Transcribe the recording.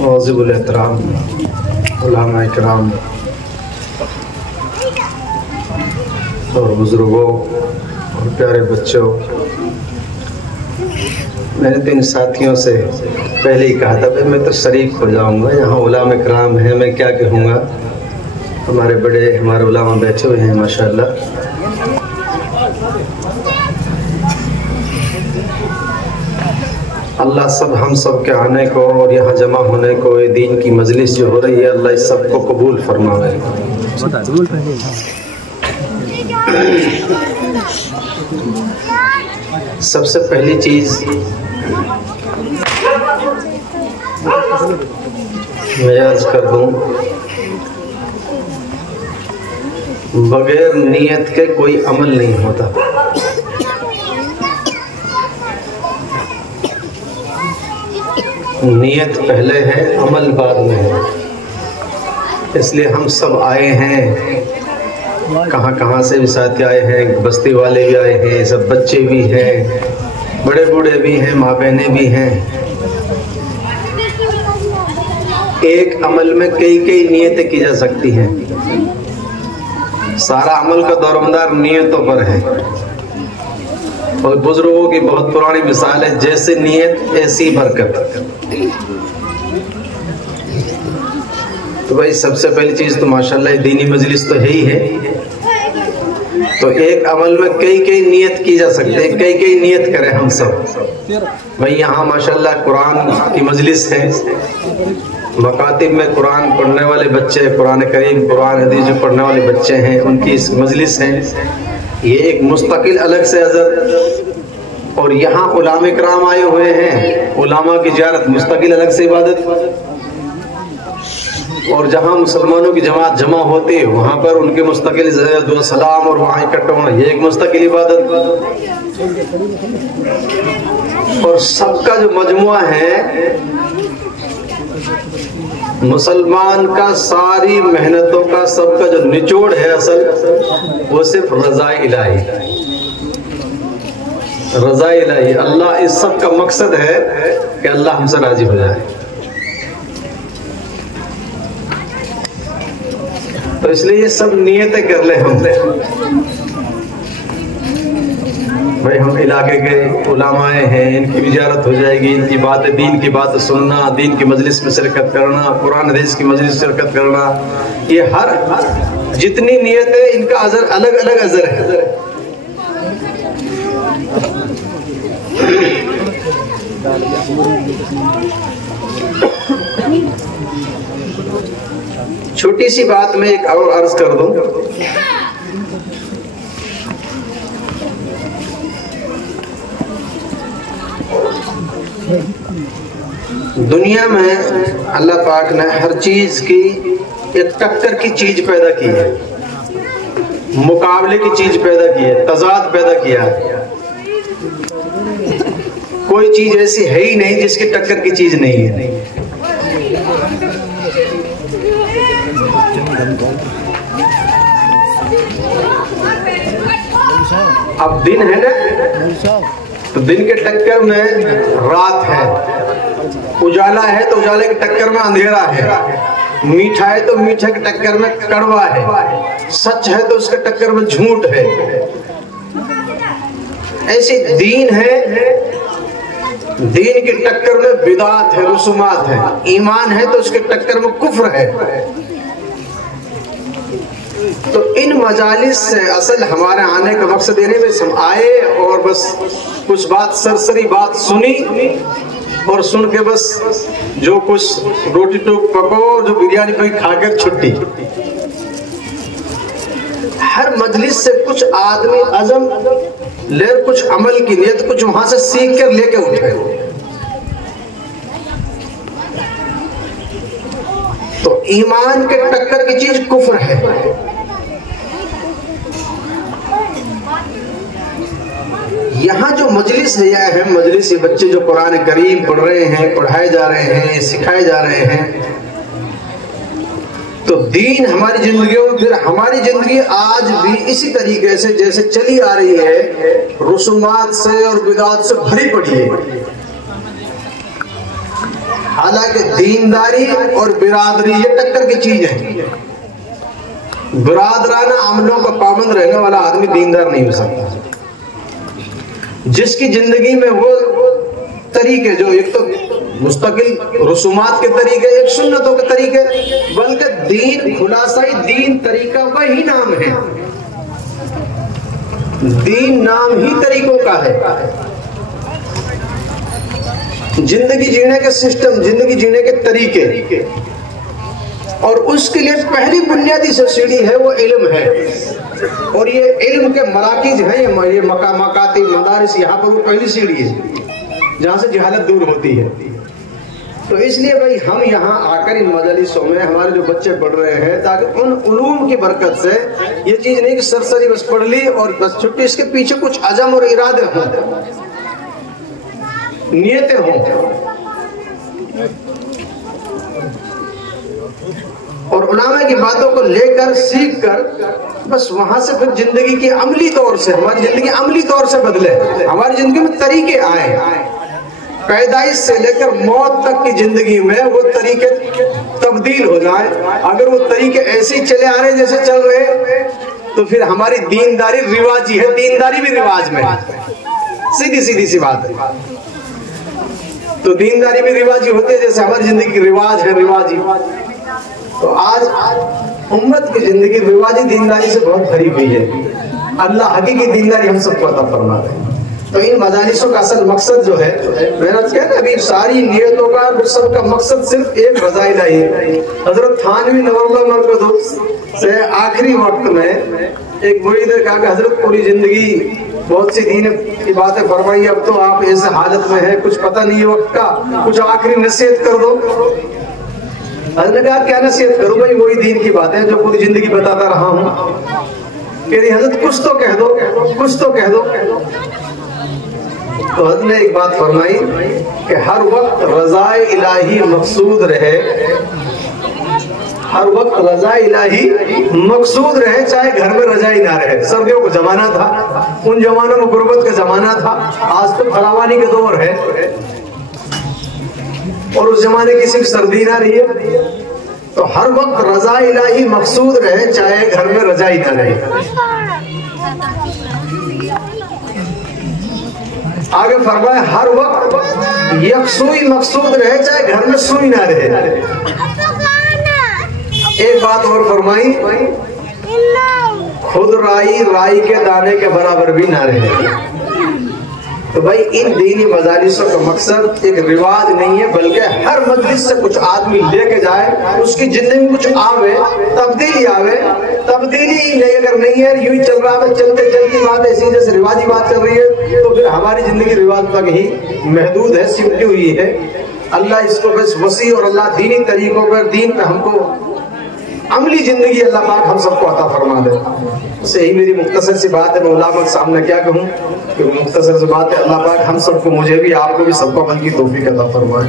वाजिबुल एहतराम उलमा इकराम और बुजुर्गों और प्यारे बच्चों, मैंने तो इन साथियों से पहले ही कहा था भाई मैं तो शरीक हो जाऊंगा, यहाँ उलमा इकराम है, मैं क्या कहूँगा। हमारे बड़े हमारे उलमा बैठे हुए हैं माशाअल्लाह। अल्लाह सब हम सब के आने को और यहाँ जमा होने को, ये दीन की मजलिस जो हो रही है, अल्लाह इस सब को कबूल फरमाए। सबसे पहली चीज मैं अर्ज कर दूं, बगैर नियत के कोई अमल नहीं होता। नियत पहले है, अमल बाद में है। इसलिए हम सब आए हैं, कहाँ कहाँ से भी साथी आए हैं, बस्ती वाले भी आए हैं, सब बच्चे भी हैं, बड़े बूढ़े भी हैं, माँ बहनें भी हैं। एक अमल में कई कई नियतें की जा सकती हैं। सारा अमल का दौरमदार नियतों पर है। और बुजुर्गों की बहुत पुरानी मिसाल है, जैसे नियत ऐसी बरकत। तो भाई सबसे पहली चीज तो माशाल्लाह दीनी मजलिस तो है ही है। तो एक अमल में कई कई नियत की जा सकती है, कई कई नियत करें हम सब। भाई यहाँ माशाल्लाह कुरान की मजलिस है, मकातिब में कुरान पढ़ने वाले बच्चे, कुरान करीम कुरान हदीस जो पढ़ने वाले बच्चे हैं, उनकी इस मजलिस है। ये एक मुस्तकिल अलग से अजर। और यहाँ उलमा इकराम आए हुए हैं, उलमा की ज़ियारत मुस्तकिल अलग से इबादत। और जहाँ मुसलमानों की जमात जमा होती है, वहाँ पर उनके मुस्तकिल दुआ सलाम और वहाँ इकट्ठा होना, ये एक मुस्तकिल इबादत। और सबका जो मजमुआ है, मुसलमान का सारी मेहनतों का सबका जो निचोड़ है असल, वो सिर्फ रज़ा इलाही। रज़ा इलाही, अल्लाह इस सब का मकसद है कि अल्लाह हमसे राजी हो जाए। तो इसलिए ये सब नियतें कर ले हमने। भाई हम इलाके के उलमाए हैं, इनकी भी ज़ियारत हो जाएगी, इनकी बातें, दीन की बातें सुनना, दीन की मजलिस में शिरकत करना, कुरान हदीस की मजलिस में शिरकत करना, ये हर जितनी नियत है इनका अजर अलग अलग अजर है। छोटी सी बात में एक और अर्ज कर दूं, दुनिया में अल्लाह पाक ने हर चीज की एक टक्कर की चीज पैदा की है, मुकाबले की चीज पैदा की है, तजाद पैदा किया है। कोई चीज ऐसी है ही नहीं जिसकी टक्कर की चीज नहीं है। अब दिन है ना, तो दिन के टक्कर में रात है, उजाला है तो उजाले के टक्कर में अंधेरा है, मीठा है तो मीठे के टक्कर में कड़वा है, सच है तो उसके टक्कर में झूठ है। ऐसे दीन है, दीन की टक्कर में बिदात है, रसूमात है। ईमान है तो उसके टक्कर में कुफ्र है। तो इन मजालिस से असल हमारे आने का मकसद ये नहीं बस हम आए और बस कुछ बात सरसरी बात सुनी और सुन के बस जो कुछ रोटी टूक पको, जो बिरयानी कोई खाकर छुट्टी। हर मजलिस से कुछ आदमी अज़म ले, कुछ अमल की नियत, कुछ वहां से सीख कर लेके उठे। तो ईमान के टक्कर की चीज कुफ्र है। यहाँ जो मजलिस है मजलिस, ये बच्चे जो कुरान करीम पढ़ रहे हैं, पढ़ाए जा रहे हैं, सिखाए जा रहे हैं, तो दीन हमारी जिंदगियों में, फिर हमारी जिंदगी आज भी इसी तरीके से जैसे चली आ रही है, रसूमात से और बिदात से भरी पड़ी है। हालांकि दीनदारी और बिरादरी ये टक्कर की चीज है। बिरादराना अमलों का पाबंद रहने वाला आदमी दीनदार नहीं हो सकता। जिसकी जिंदगी में वो तरीके, जो एक तो मुस्तकिल रसूमात के तरीके, एक सुन्नतों के तरीके, बल्कि दीन खुलासाई दीन तरीका का ही नाम है। दीन नाम ही तरीकों का है। जिंदगी जीने के सिस्टम, जिंदगी जीने के तरीके, और उसके लिए पहली बुनियादी सीढ़ी है वो इल्म है। और ये इल्म के मराकिज हैं, ये मकाती मदारिस, यहाँ पर वो पहली सीढ़ी है जहाँ से जहालत दूर होती है। तो इसलिए भाई हम यहाँ आकर इन मजलिसों में हमारे जो बच्चे पढ़ रहे हैं, ताकि उन उलूम की बरकत से ये चीज नहीं कि सरसरी बस पढ़ ली और बस छुट्टी, इसके पीछे कुछ अज़म और इरादे हों, नियतें हों, और उलामा की बातों को लेकर सीख कर बस वहां से फिर जिंदगी की अमली तौर से, हमारी जिंदगी अमली तौर से बदले, हमारी जिंदगी में तरीके आए। पैदाइश से लेकर मौत तक की जिंदगी में वो तरीके तब्दील हो जाए। अगर वो तरीके ऐसे ही चले आ रहे जैसे चल रहे, तो फिर हमारी दीनदारी रिवाजी है, दीनदारी भी रिवाज में, सीधी सीधी सी बात है। तो दीनदारी भी रिवाजी होती है जैसे हमारी जिंदगी की रिवाज है, रिवाजी। तो आज उम्मत की जिंदगी रिवाजी दीनदारी से बहुत भरी हुई है। अल्लाह हकीकी दीनदारी हम सबको अता फरमा दे। तो इन मजालिसों का असल मकसद जो है, मैंने कहना अभी सारी नियतों का सबका मकसद सिर्फ एक रज़ा इलाही है। हजरत थानवी नवरुल्लाह मरकज़ से आखिरी वक्त में एक मुरीद ने कहा कि हजरत पूरी जिंदगी बहुत सी दीन की बातें फरमाई, अब तो आप ऐसे हालत में है, कुछ पता नहीं है वक्त का, कुछ आखिरी नसीहत कर दो। हजरत ने कहा क्या नसीहत करूं भाई, वही दीन की बातें जो पूरी जिंदगी बताता रहा हूं। कह रही हजरत कुछ तो कह दो, कुछ तो कह दो। तो हजरत ने एक बात फरमाई कि हर वक्त रज़ाए इलाही मकसूद रहे, हर वक्त रज़ाए इलाही मकसूद रहे, चाहे घर में रजाई ना रहे। सर्दियों का जमाना था, उन जमानों में गुर्बत का जमाना था, आज तो फरावानी का दौर है, और उस जमाने की सिर्फ सर्दी ना रही है। तो हर वक्त रज़ाए इलाही मकसूद रहे, चाहे घर में रजाई ना रहे। आगे फरमाया हर वक्त यकसुई मकसूद रहे, चाहे घर में सुई ना रहे। एक बात और फरमाई, खुद राई के दाने के बराबर भी ना रहे। तो भाई इन दीनी मजालिसों का मकसद एक रिवाज नहीं है, बल्कि हर मजलिस से कुछ आदमी लेके जाए, उसकी जिंदगी में कुछ आवे, तब्दीली आवे। तब्दीली नहीं अगर नहीं है, यूं ही चल रहा है, चलते चलती बात ऐसी जैसे रिवाजी बात चल रही है, तो फिर हमारी जिंदगी रिवाज तक ही महदूद है, सिमटी हुई है। अल्लाह इसको बस वसी और अल्लाह दीनी तरीकों पर, दीन पे हमको अमली जिंदगी अल्लाह पाक हम सबको अता फरमा दे। उससे ही मेरी मुख्तसर सी बात है, मैं उलामा के सामने क्या कहूँ, क्योंकि मुख्तसर सी बात है। अल्लाह पाक हम सबको, मुझे भी, आपको भी, सबको अमल की तौफीक अता फरमाए।